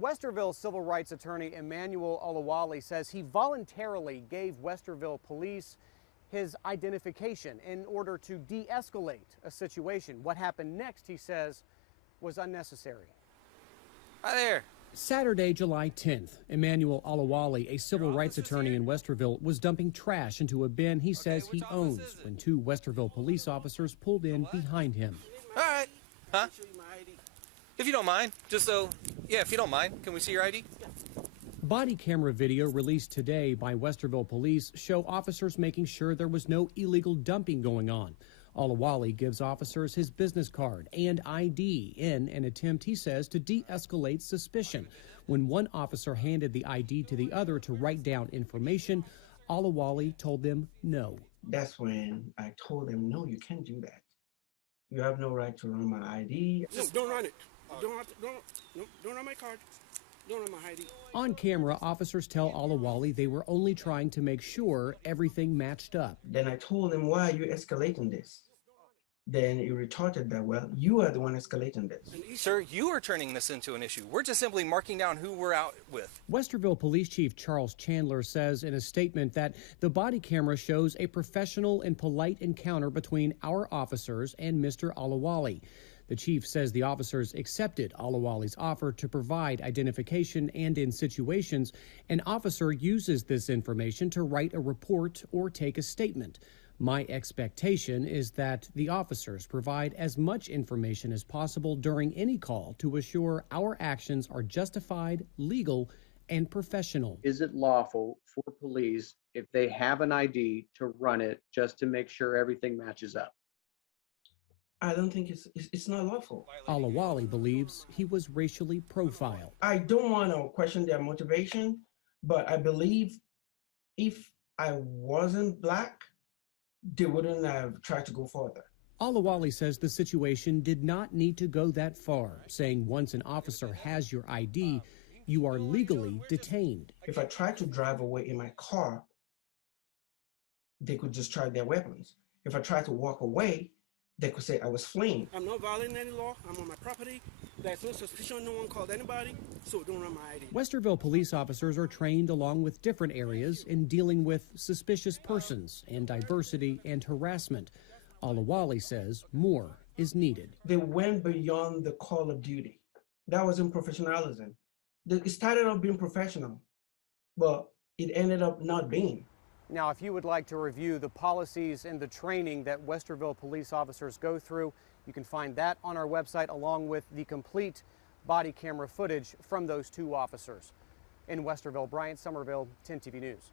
Westerville civil rights attorney Emmanuel Olawale says he voluntarily gave Westerville police his identification in order to de-escalate a situation. What happened next, he says, was unnecessary. Hi there. Saturday, July 10th, Emmanuel Olawale, a civil rights attorney in Westerville, was dumping trash into a bin he says he owns when two Westerville police officers pulled in behind him. All right. Huh? If you don't mind, if you don't mind, can we see your ID? Body camera video released today by Westerville police show officers making sure there was no illegal dumping going on. Olawale gives officers his business card and ID in an attempt, he says, to de-escalate suspicion. When one officer handed the ID to the other to write down information, Olawale told them no. That's when I told them, no, you can't do that. You have no right to run my ID. No, don't run it. Don't run my card. Don't run my ID. On camera, officers tell Olawale they were only trying to make sure everything matched up. Then I told him, why are you escalating this? Then he retorted that, well, you are the one escalating this. Sir, you are turning this into an issue. We're just simply marking down who we're out with. Westerville Police Chief Charles Chandler says in a statement that the body camera shows a professional and polite encounter between our officers and Mr. Olawale. The chief says the officers accepted Olawale's offer to provide identification, and in situations, an officer uses this information to write a report or take a statement. My expectation is that the officers provide as much information as possible during any call to assure our actions are justified, legal, and professional. Is it lawful for police, if they have an ID, to run it just to make sure everything matches up? I don't think it's not lawful. Olawale believes he was racially profiled. I don't want to question their motivation, but I believe if I wasn't black, they wouldn't have tried to go further. Olawale says the situation did not need to go that far, saying once an officer has your ID, you are legally detained. If I tried to drive away in my car, they could just try their weapons. If I tried to walk away, they could say I was fleeing. I'm not violating any law. I'm on my property. There's no suspicion. No one called anybody, so don't run my ID. Westerville police officers are trained along with different areas in dealing with suspicious persons and diversity and harassment. Olawale says more is needed. They went beyond the call of duty. That wasn't professionalism. It started off being professional, but it ended up not being. Now, if you would like to review the policies and the training that Westerville police officers go through, you can find that on our website, along with the complete body camera footage from those two officers. In Westerville, Bryant Somerville, 10 TV News.